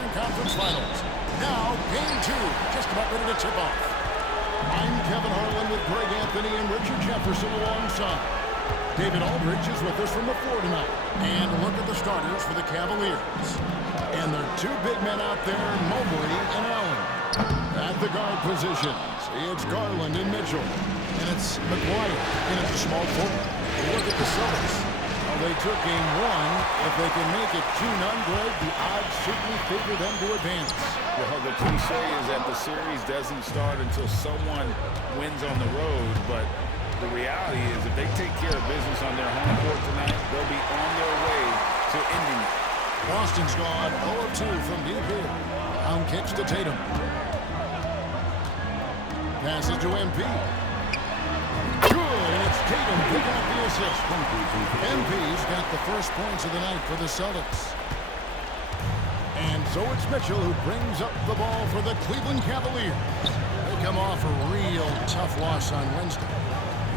Eastern Conference Finals. Now, game 2, just about ready to tip off. I'm Kevin Harlan with Greg Anthony and Richard Jefferson alongside. David Aldridge is with us from the floor tonight. And look at the starters for the Cavaliers. And their two big men out there, Mobley and Allen. At the guard positions, it's Garland and Mitchell. And it's McGuire in at the small forward. Look at the Celtics. Well, they took game 1. If they can make it 2-0, Greg, the odds certainly favor them to advance. Well, the cliche is that the series doesn't start until someone wins on the road, but the reality is if they take care of business on their home court tonight, they'll be on their way to ending it. Boston's gone 0 of 2 from deep here. On kicks to Tatum. Passes to MP. Good, and it's Tatum picking up the assist. MP's got the first points of the night for the Celtics. And so it's Mitchell who brings up the ball for the Cleveland Cavaliers. They come off a real tough loss on Wednesday.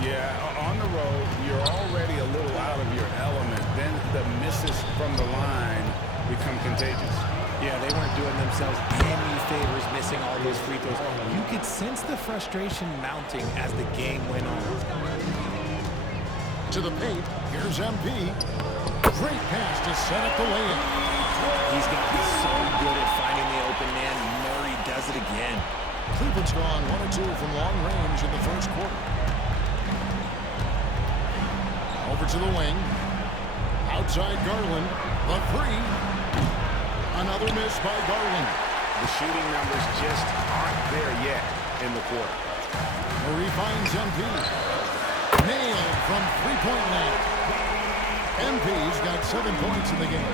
Yeah, on the road, you're already a little out of your element. Then the misses from the line become contagious. Yeah, they weren't doing themselves any favors missing all those free throws. You could sense the frustration mounting as the game went on. To the paint, here's MP. Great pass to set up the layup. He's got to be so good at finding the open man. Murray does it again. Cleveland's gone 1 of 2 from long range in the first quarter. Over to the wing. Outside Garland. The three. Another miss by Garland. The shooting numbers just aren't there yet in the quarter. Murray finds MP. Nailed from three-point land. MP's got 7 points in the game.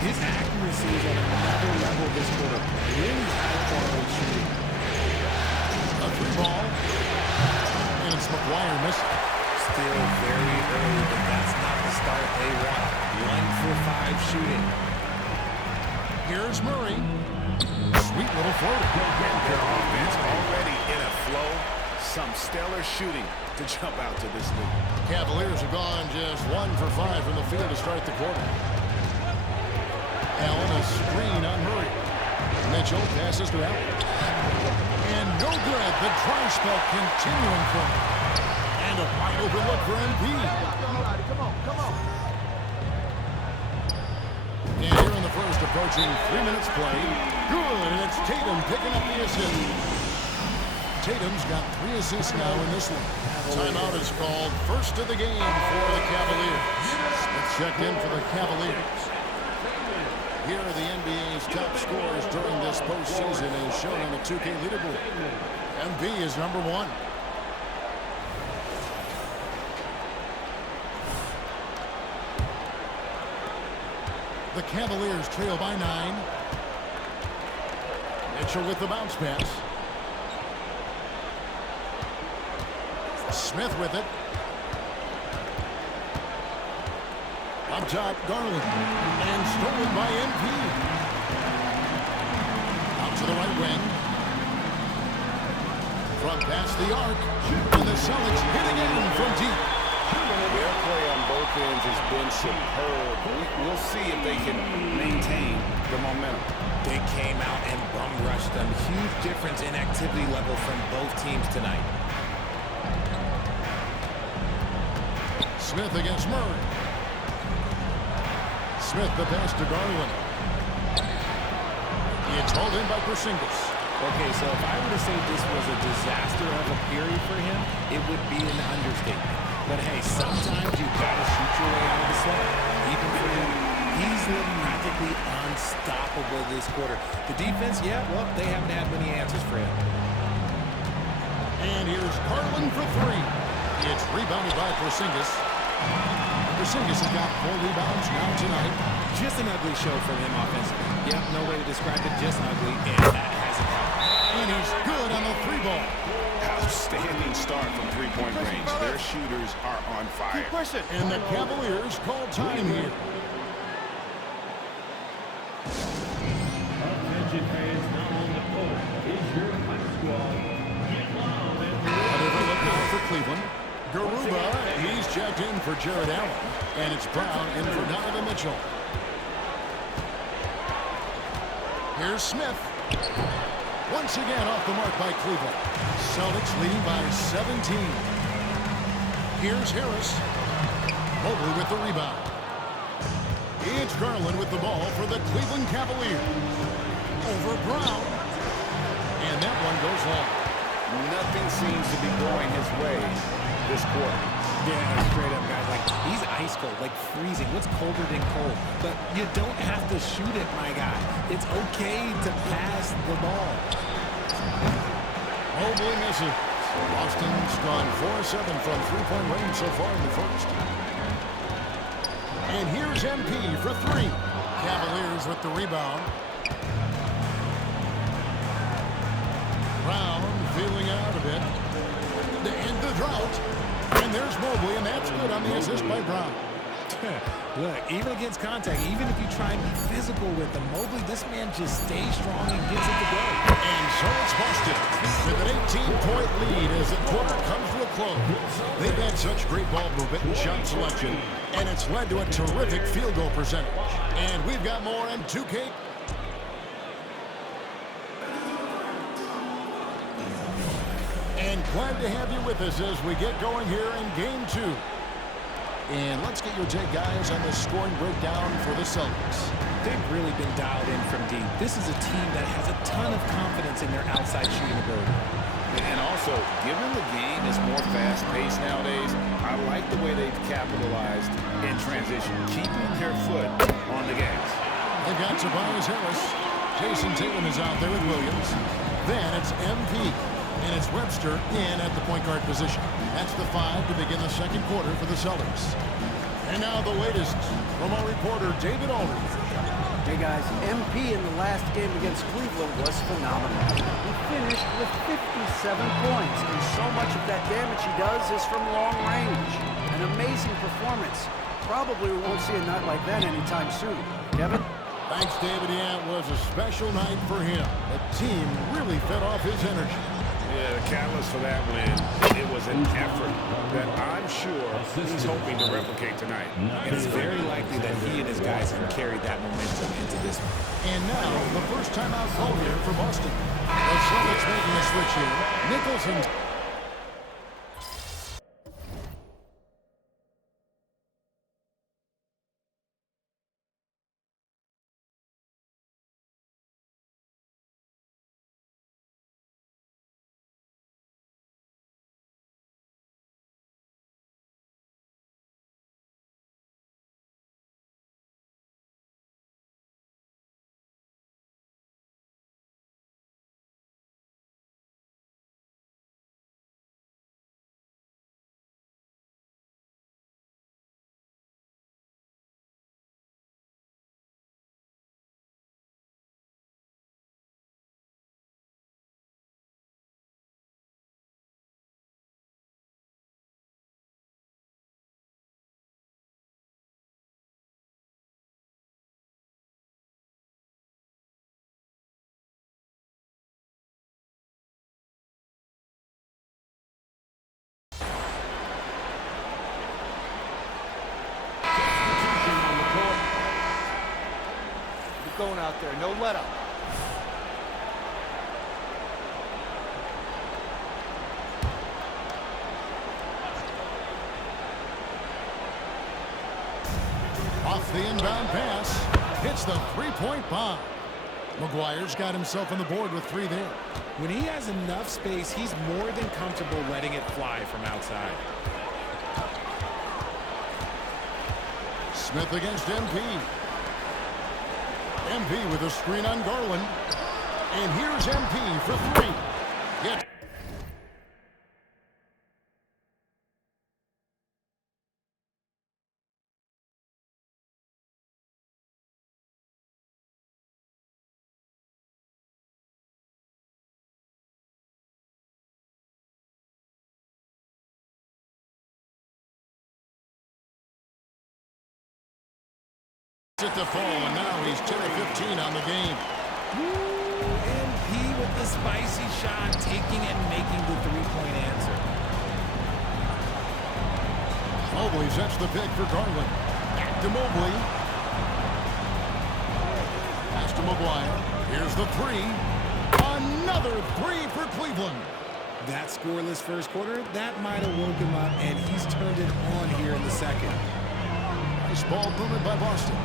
His accuracy is at another level this quarter. Really high-quality shooting. A three ball. And it's McGuire missing. Still very early, but that's not the start they want. 1 for 5 shooting. Here's Murray. Sweet little floater. And their offense already in a flow. Some stellar shooting to jump out to this lead. Cavaliers have gone just 1 for 5 from the field to start the quarter. Allen, a screen on Murray. Mitchell passes to Allen. And no good. The dry spell continuing for him. And a wide open look for MP. Come on. And here in the first, approaching 3 minutes played. Good, and it's Tatum picking up the assist. Tatum's got 3 assists now in this one. Timeout is called. First of the game for the Cavaliers. Smith checked in for the Cavaliers. Here are the NBA's top scorers during this postseason as shown on the 2K leaderboard. MP is number 1. The Cavaliers trail by 9. Mitchell with the bounce pass. Smith with it. Up top, Garland. And stolen by MP. Out to the right wing. Front past the arc. And the Celtics hitting in from deep. Their play on both ends has been superb. We'll see if they can maintain the momentum. They came out and bum rushed them. Huge difference in activity level from both teams tonight. Smith against Murray. Smith the pass to Garland. It's hauled in by Porzingis. Okay, so if I were to say this was a disaster of a period for him, it would be an understatement. But hey, sometimes you gotta shoot your way out of the slump. Even for him, he's looked practically unstoppable this quarter. The defense, yeah, well, they haven't had many answers for him. And here's Garland for 3. It's rebounded by Porzingis. Porzingis has got 4 rebounds now tonight. Just an ugly show from him offensively. Yep, no way to describe it, just ugly, and that hasn't helped. And he's good on the 3 ball. Outstanding start from three-point range. Their shooters are on fire. And the Cavaliers call time here. Attention fans, now on the court is your high squad. Get loud and Another look now for Cleveland. Garuba, he's checked in for Jared Allen. And it's Brown in for Donovan Mitchell. Here's Smith. Once again off the mark by Cleveland. Celtics leading by 17. Here's Harris. Mobley with the rebound. It's Garland with the ball for the Cleveland Cavaliers. Over Brown. And that one goes long. Nothing seems to be going his way this quarter. Yeah, straight up, guys. Like, he's ice cold, like freezing. What's colder than cold? But you don't have to shoot it, my guy. It's okay to pass the ball. Mobley misses. Boston's gone 4-7 from three-point range so far in the first. And here's MP for three. Cavaliers with the rebound. Brown feeling out a bit. To end the drought. And there's Mobley, and that's good on the assist by Brown. Look, even against contact, even if you try and be physical with him, Mobley, this man just stays strong and gets it to go. And so it's Boston with an 18-point lead as the quarter comes to a close. They've had such great ball movement and shot selection, and it's led to a terrific field goal percentage. And we've got more on 2K. And glad to have you with us as we get going here in Game 2. And let's get your take, guys, on the scoring breakdown for the Celtics. They've really been dialed in from deep. This is a team that has a ton of confidence in their outside shooting ability. And also, given the game is more fast-paced nowadays, I like the way they've capitalized in transition, keeping their foot on the gas. They've got Tobias Harris. Jason Tatum is out there with Williams. Then it's MP. And it's Webster in at the point guard position. That's the 5 to begin the second quarter for the Celtics. And now the latest from our reporter, David Aldridge. Hey guys, MP in the last game against Cleveland was phenomenal. He finished with 57 points, and so much of that damage he does is from long range. An amazing performance. Probably we won't see a night like that anytime soon. Kevin? Thanks, David. Yeah, it was a special night for him. The team really fed off his energy. Yeah, the catalyst for that win, it was an effort that I'm sure he's hoping to replicate tonight. It's very likely that he and his guys can carry that momentum into this one. And now, the first timeout call here for Boston. The Celtics making a switch here. Nicholson. Going out there, no let up. Off the inbound pass. Hits the three-point bomb. McGuire's got himself on the board with 3 there. When he has enough space, he's more than comfortable letting it fly from outside. Smith against MP. MP with a screen on Garland. And here's MP for 3. Get it to fall, and now he's 10 of 15 on the game. MP with the spicy shot, taking and making the three-point answer. Mobley sets the pick for Garland. Back to Mobley. Pass to McGuire. Here's the three. Another three for Cleveland. That scoreless first quarter, that might have woke him up, and he's turned it on here in the second. Nice ball movement by Boston.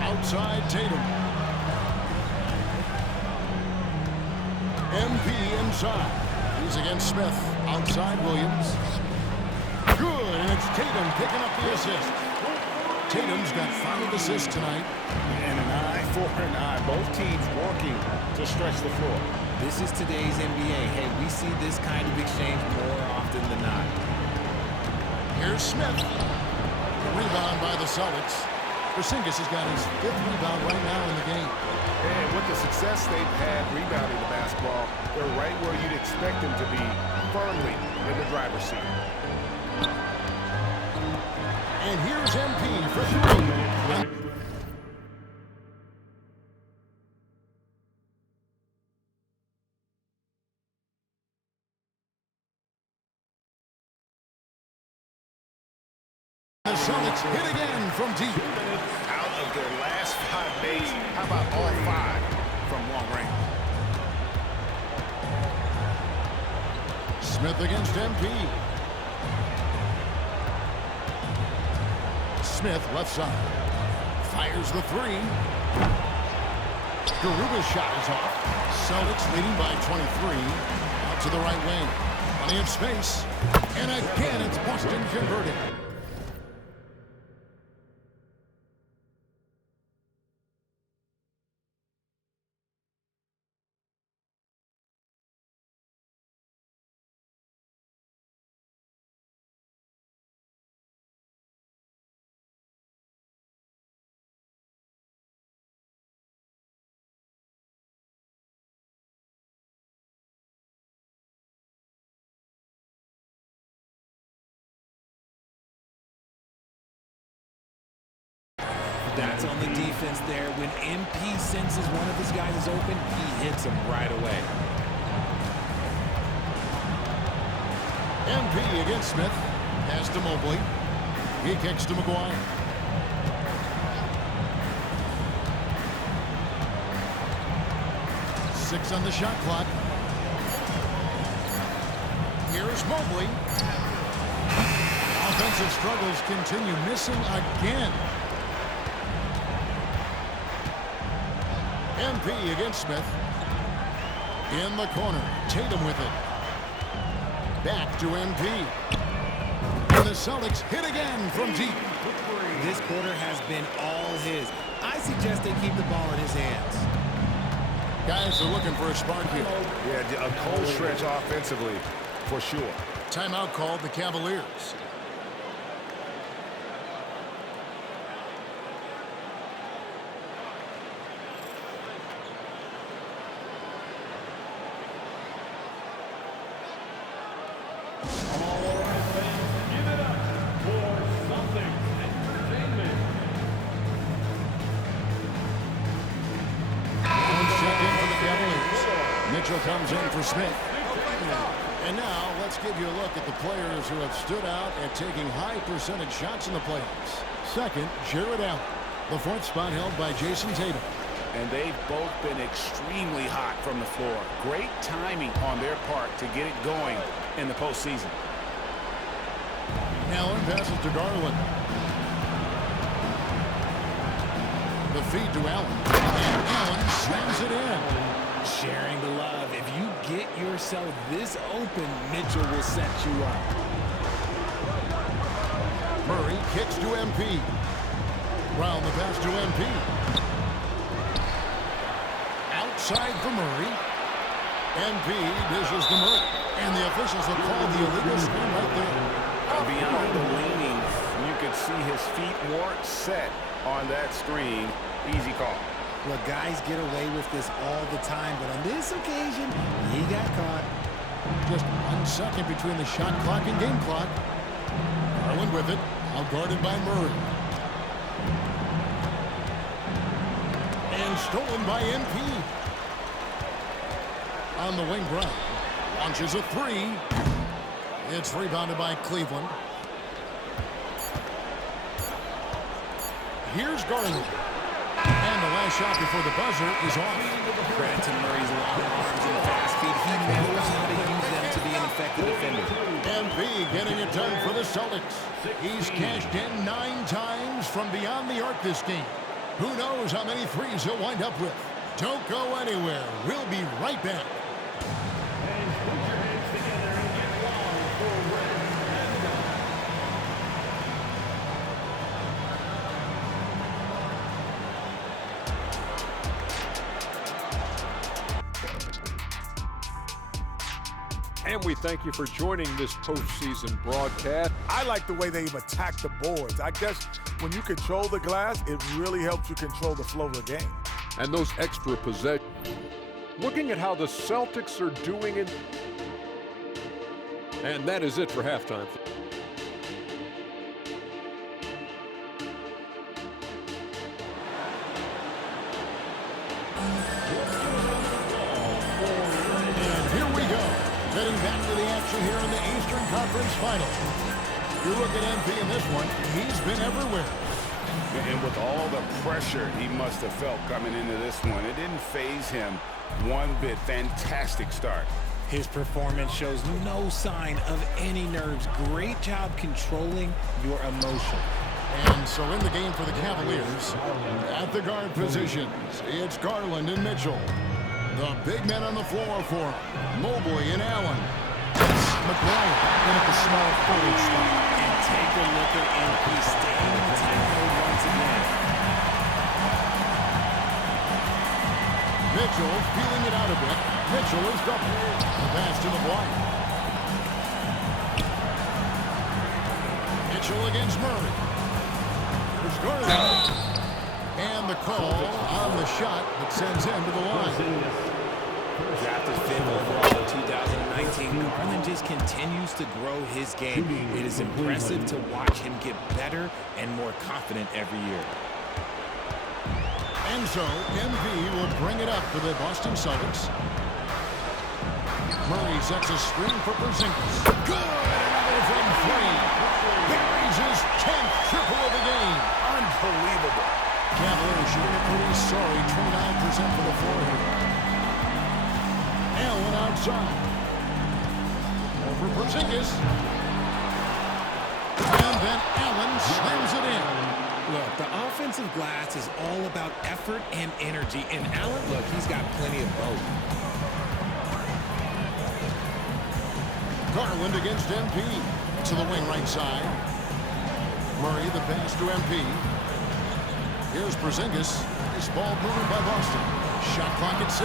Outside Tatum. MP inside. He's against Smith. Outside Williams. Good, and it's Tatum picking up the assist. Tatum's got 5 assists tonight. And an eye for an eye. Both teams working to stretch the floor. This is today's NBA. Hey, we see this kind of exchange more often than not. Here's Smith. A rebound by the Celtics. Porzingis has got his 5th rebound right now in the game. And with the success they've had rebounding the basketball, they're right where you'd expect them to be, firmly in the driver's seat. And here's MP for 3. The Celtics hit again from deep. Out of their last 5 days, how about all 5 from long range? Smith against MP. Smith left side. Fires the 3. Garuba's shot is off. Celtics leading by 23. Out to the right wing. Plenty of space. And again, it's Boston converted. That's on the defense there. When MP senses one of his guys is open, he hits him right away. MP against Smith. Pass to Mobley. He kicks to McGuire. Six on the shot clock. Here's Mobley. Offensive struggles continue. Missing again. MP against Smith. In the corner. Tatum with it. Back to MP. And the Celtics hit again from deep. This quarter has been all his. I suggest they keep the ball in his hands. Guys are looking for a spark here. Yeah, a cold stretch offensively, for sure. Timeout called the Cavaliers. Mitchell comes in for Smith. And now let's give you a look at the players who have stood out at taking high percentage shots in the playoffs. Second, Jared Allen. The 4th spot held by Jason Tatum. And they've both been extremely hot from the floor. Great timing on their part to get it going in the postseason. Allen passes to Garland. The feed to Allen. And Allen slams it in. Sharing the love. If you get yourself this open, Mitchell will set you up. Murray kicks to MP. Brown the pass to MP. Outside for Murray. MP dishes to Murray. And the officials have called the illegal screen right there. Beyond the leaning, you could see his feet weren't set on that screen. Easy call. Look, guys get away with this all the time, but on this occasion, he got caught. Just 1 second between the shot clock and game clock. Garland with it, now guarded by Murray. And stolen by MP. On the wing, Brown launches a 3. It's rebounded by Cleveland. Here's Garland. And the last shot before the buzzer is off. Credit to Murray's long arms and fast feet. He knows how to use them to be an effective defender. MP getting it done for the Celtics. He's cashed in 9 times from beyond the arc this game. Who knows how many threes he'll wind up with. Don't go anywhere. We'll be right back. And put your hands together and get long for Red and Dot. And we thank you for joining this postseason broadcast. I like the way they've attacked the boards. I guess when you control the glass, it really helps you control the flow of the game. And those extra possessions. Looking at how the Celtics are doing it. And that is it for halftime. And here we go. Heading back to the action here in the Eastern Conference Final. You look at MP in this one, he's been everywhere. And with all the pressure he must have felt coming into this one, it didn't faze him one bit. Fantastic start. His performance shows no sign of any nerves. Great job controlling your emotion. And so in the game for the Cavaliers, at the guard positions, it's Garland and Mitchell. The big men on the floor for him, Mobley and Allen. It's McBride in at the small forward spot. And take a look at MP staying in tempo once again. Mitchell feeling it out a bit. Mitchell is double. The pass to McBride. Mitchell against Murray. There's Garland. And the call on the shot that sends him to the line. Drafted 5th overall in 2019, Garland just continues to grow his game. It is impressive to watch him get better and more confident every year. And so, MV will bring it up for the Boston Celtics. Murray sets a screen for Porzingis. Good! Another from 3. Buries his 10th triple of the game. Unbelievable. Cavaliers shooting a pretty sorry 29% for the floor here. Allen outside. Over Porzingis. And then Allen slams it in. Look, the offensive glass is all about effort and energy. And Allen, look, he's got plenty of both. Garland against MP. To the wing right side. Murray the pass to MP. Here's Porzingis. This ball moving by Boston. Shot clock at 6.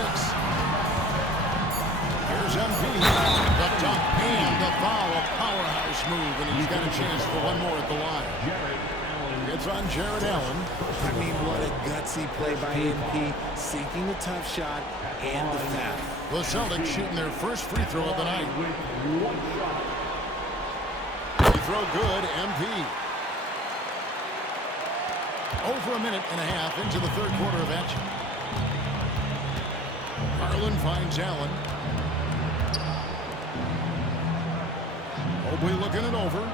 Here's MP. The dunk and the foul. A powerhouse move, and he's got a chance for one more at the line. It's on Jared Allen. I mean, what a gutsy play by MP, seeking a tough shot and the foul. The Celtics shooting their first free throw of the night. Free throw good, MP. Over a minute and a half into the third quarter of action. Garland finds Allen. Mobley looking it over.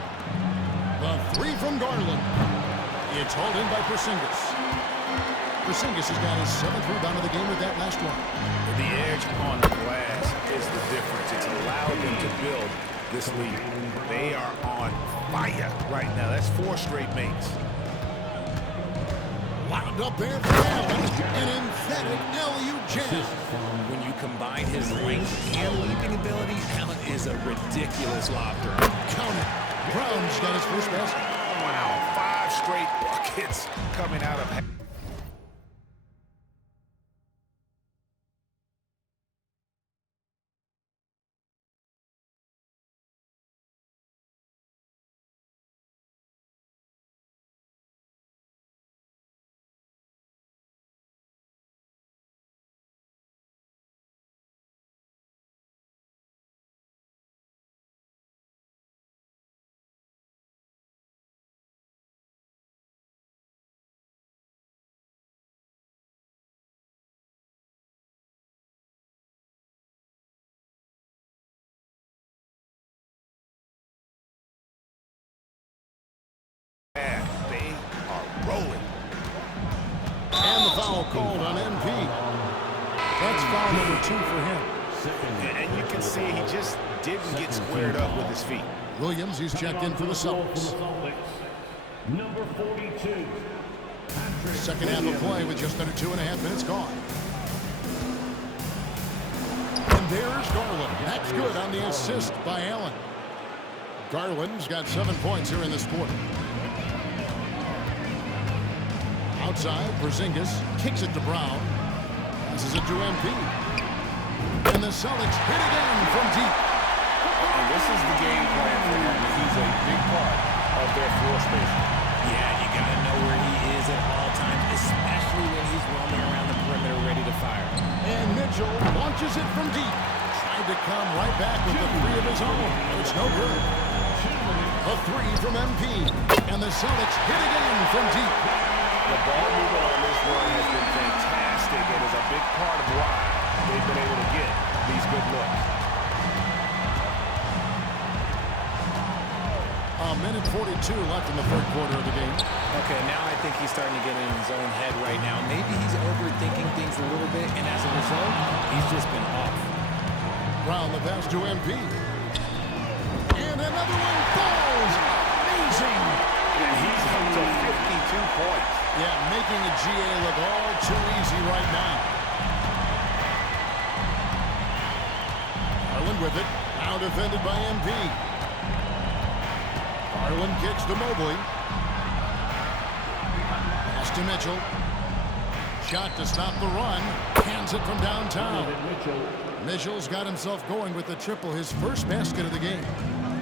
The 3 from Garland. It's hauled in by Porzingis. Porzingis has got his 7th rebound of the game with that last one. The edge on the glass is the difference. It's allowed them to build this lead. They are on fire right now. That's 4 straight makes. Lobbed up there for Allen. An emphatic alley-oop jam. When you combine his length and leaping ability, Allen is a ridiculous lob threat. Count it. Brown's got his first basket. Wow, 5 straight buckets coming out of Foul called on MP. That's foul number 2 for him. And you can see he just didn't get squared up with his feet. Williams, he's checked in for the Celtics. Number 42. Second half of play with just under 2.5 minutes gone. And there's Garland. That's good on the assist by Allen. Garland's got 7 points here in this quarter. Outside, Porzingis kicks it to Brown. Passes it to MP. And the Celtics hit again from deep. And this is the game plan for him. He's a big part of their floor spacing. Yeah, you got to know where he is at all times, especially when he's roaming around the perimeter ready to fire. And Mitchell launches it from deep. Tried to come right back with the 3 of his own. It's no good. A 3 from MP. And the Celtics hit again from deep. The ball movement on this run has been fantastic and is a big part of why they've been able to get these good looks. A minute 42 left in the third quarter of the game. Okay, now I think he's starting to get in his own head right now. Maybe he's overthinking things a little bit, and as a result, he's just been off. Brown the pass to MP. And another one falls. Amazing. And he's up to 52 points. Yeah, making a GA look all too easy right now. Garland with it. Now defended by MP. Garland kicks to Mobley. Pass to Mitchell. Shot to stop the run. Hands it from downtown. Mitchell's got himself going with the triple, his first basket of the game.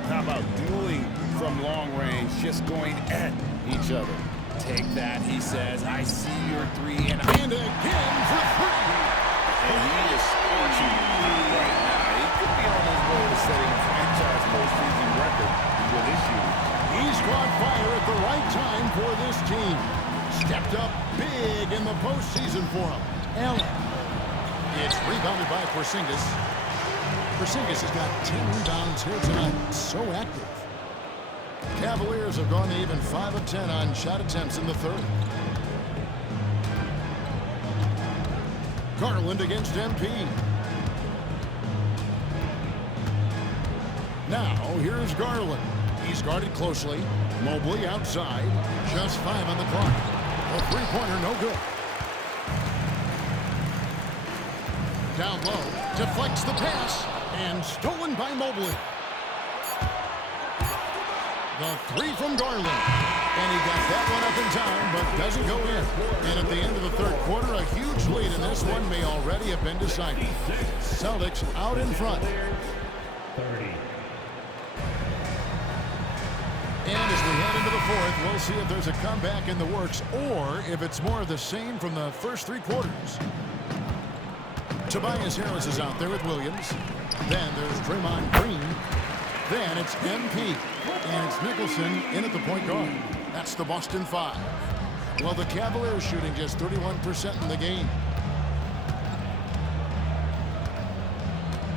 How about dueling from long range, just going at each other? Take that, he says. I see your 3, and And again for 3. And he is scorching right now. He could be on his way to setting a franchise postseason record with his shooting. He's caught fire at the right time for this team. Stepped up big in the postseason for him. Allen. It's rebounded by Porzingis. Porzingis has got 10 rebounds here tonight. So active. Cavaliers have gone to even 5 of 10 on shot attempts in the third. Garland against MP. Now, here's Garland. He's guarded closely. Mobley outside. Just 5 on the clock. A three-pointer, no good. Down low. Deflects the pass. And stolen by Mobley. The 3 from Garland. And he got that one up in time, but doesn't go in. And at the end of the third quarter, a huge lead in this one may already have been decided. Celtics out in front. 30. And as we head into the fourth, we'll see if there's a comeback in the works or if it's more of the same from the first 3 quarters. Tobias Harris is out there with Williams. Then there's Draymond Green. Then it's MP. And it's Nicholson in at the point guard. That's the Boston 5. Well, the Cavaliers shooting just 31% in the game.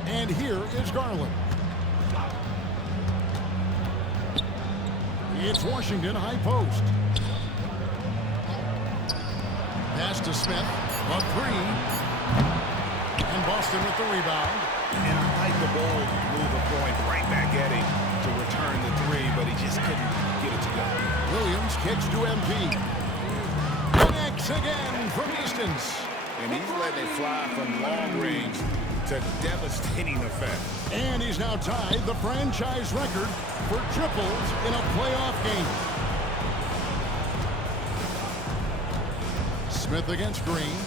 And here is Garland. It's Washington high post. Pass to Smith. A 3. And Boston with the rebound. And I like the bold move of going right back at him to return the 3, but he just couldn't get it to go. Williams kicks to MP. Connects again from distance. And he's letting it fly from long range to devastating effect. And he's now tied the franchise record for triples in a playoff game. Smith against Green.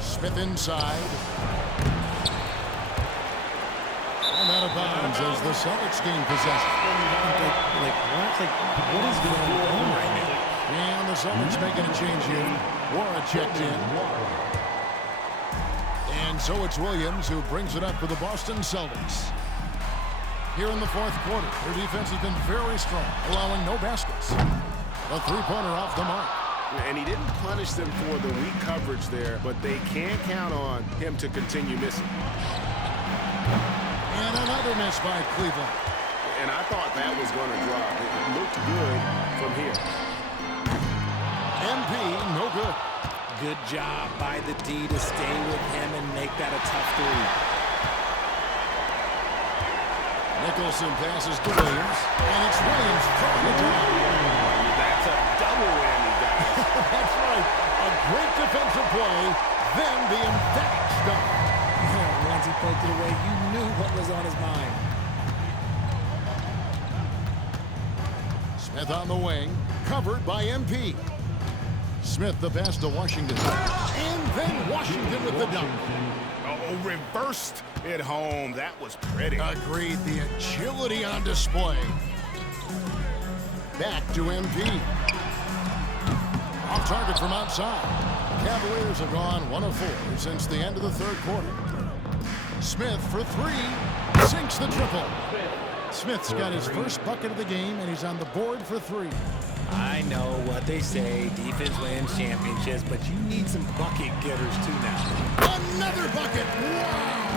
Smith inside. And out of bounds as the Celtics gain possession. What is going on right now? And the Celtics making a change here. Wara checked in. And so it's Williams who brings it up for the Boston Celtics. Here in the fourth quarter, their defense has been very strong, allowing no baskets. A three-pointer off the mark. And he didn't punish them for the weak coverage there, but they can't count on him to continue missing. And another miss by Cleveland. And I thought that was going to drop. It looked good from here. MP, no good. Good job by the D to stay with him and make that a tough three. Nicholson passes to Williams, and it's Williams throwing it down. That's a double whammy, guys. That's right. A great defensive play, then the emphatic stuff. Yeah, once he poked it away, you knew what was on his mind. Smith on the wing, covered by MP. Smith the pass to Washington. And then Washington with the dunk. Oh, reversed it home. That was pretty. Agreed. The agility on display. Back to MP. Off target from outside. Cavaliers have gone 1 of 4 since the end of the third quarter. Smith for 3. Sinks the triple. Smith's got his first bucket of the game, and he's on the board for 3. I know what they say, defense wins championships, but you need some bucket getters too now. Another bucket. Wow.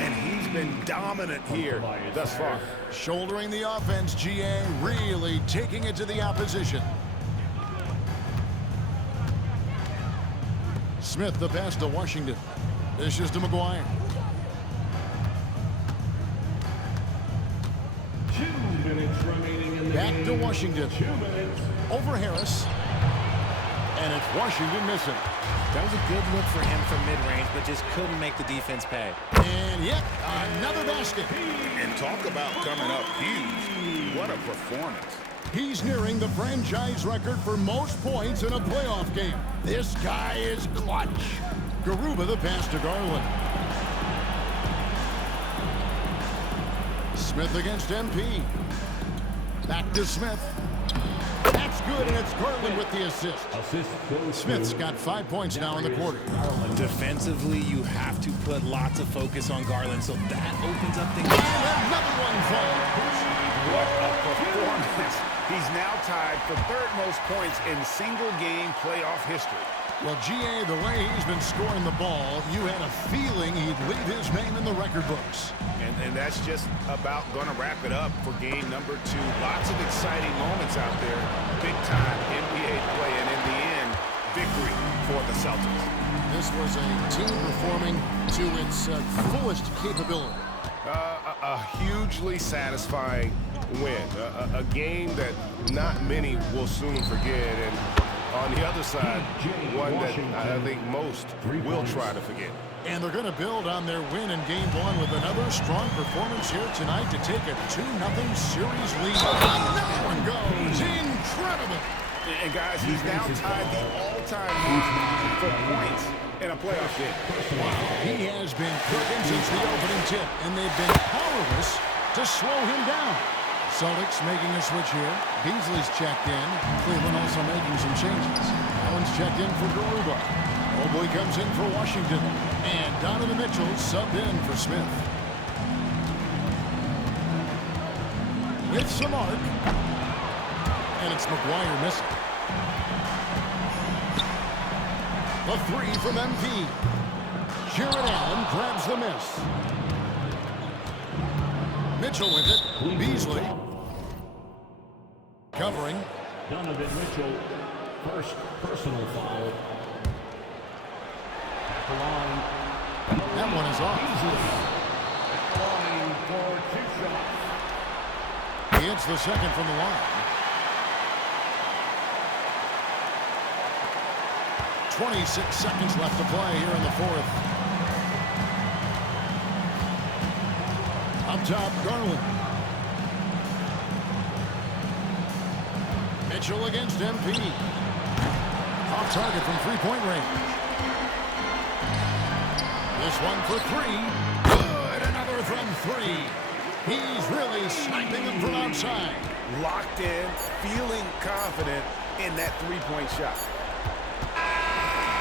And he's been dominant here thus far. Shouldering the offense, GA really taking it to the opposition. Smith the pass to Washington. This is to McGuire. 2 minutes remaining in the Back game. to Washington. 2 minutes. Over Harris. And it's Washington missing. That was a good look for him from mid-range, but just couldn't make the defense pay. And yet another basket. And talk about coming up huge. What a performance. He's nearing the franchise record for most points in a playoff game. This guy is clutch. Garuba the pass to Garland. Smith against MP. Back to Smith. That's good, and it's Garland with the assist. Smith's got 5 points now in the quarter. Defensively, you have to put lots of focus on Garland, so that opens up things. And another one falls. What a performance. He's now tied for 3rd most points in single-game playoff history. Well, GA, the way he's been scoring the ball, you had a feeling he'd leave his name in the record books. And that's just about going to wrap it up for game number 2. Lots of exciting moments out there. Big-time NBA play, and in the end, victory for the Celtics. This was a team performing to its fullest capability. A hugely satisfying win. A game that not many will soon forget. And on the other side, one that I think most will try to forget. And they're going to build on their win in Game 1 with another strong performance here tonight to take a 2-0 series lead. Another one goes. Incredible. And guys, he's now tied the all-time lead for points in a playoff game. He has been cooking since the opening tip, and they've been powerless to slow him down. Celtics making a switch here. Beasley's checked in. Cleveland also making some changes. Allen's checked in for Garuba. Mobley comes in for Washington. And Donovan Mitchell subbed in for Smith. It's the mark. And it's McGuire missing. The 3 from MP. Jared Allen grabs the miss. Mitchell with it. Beasley. Covering. Donovan Mitchell, first personal foul. At the line. That one is off. At the line for 2 shots. He hits the second from the line. 26 seconds left to play here in the 4th. Up top, Garland. Mitchell against MP. Off target from three-point range. This one for 3. Good. Another from 3. He's really sniping them from outside. Locked in, feeling confident in that 3-point shot.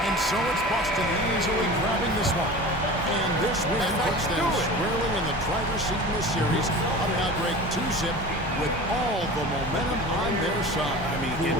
And so it's Boston easily grabbing this one. And this win puts them squarely in the driver's seat in this series. Up now break 2-zip with all the momentum on their side. I mean, in